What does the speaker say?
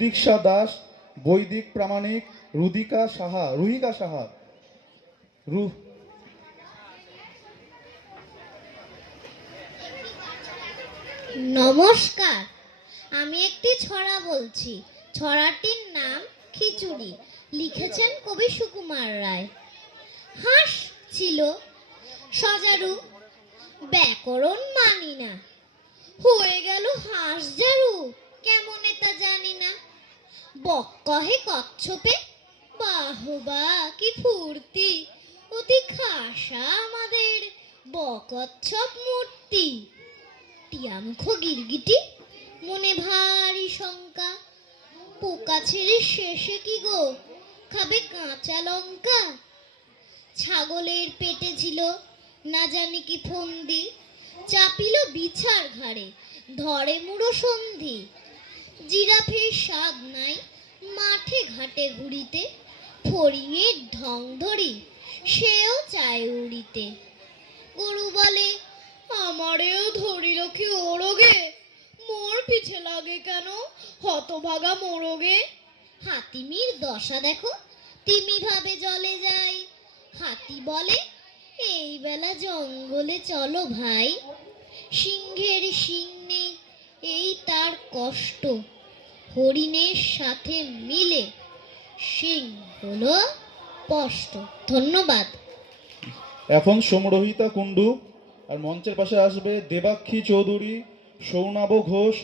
সুদীক্ষা দাস, বৈদিক প্রামাণিক, রুহিকা সাহা। নমস্কার, আমি একটি ছড়া বলছি। ছড়াটির নাম খিচুড়ি। লিখেছেন কবি সুকুমার রায়। হাঁস ছিল সজারু, ব্যাকরণ মানি না, হয়ে গেল হাঁস ঝাড়ু, কেমনে তা জানি না। বক কহে কচ্ছপে, বাহবা কি ফুর্তি, অতি খাসা আমাদের বকচ্ছপ মূর্তি। টিয়ামুখ গিরগিটি, মনে ভারী শঙ্কা, পোকা ছেড়ে শেষে কি গো খাবে কাঁচা লঙ্কা। ছাগলের পেটে ছিল না জানি কি ফন্দি, চাপিল বিছার ঘাড়ে, ধরে মুড়ো সন্ধি। জিরাফের স্বাদ নাই মাঠে ঘাটে ঘুরিতে, ফড়িংয়ের ঢং ধরি সেও চায় উড়িতে। গরু বলে, আমারেও ধরিল কি ওরগে, মোর পিছে লাগে কেন হতভাগা মোরগে। হাতিমির দশা দেখো, তিমি ভাবে জলে যায়। হাতি বলে, এই বেলা জঙ্গলে চলো ভাই। সিংহের শিং নেই এই তার কষ্ট, হরিণের সাথে মিলে সিং হলো স্পষ্ট। ধন্যবাদ। এখন সমরহিতা কুণ্ডু, আর মঞ্চের পাশে আসবে দেবাক্ষী চৌধুরী, সৌনভ ঘোষ,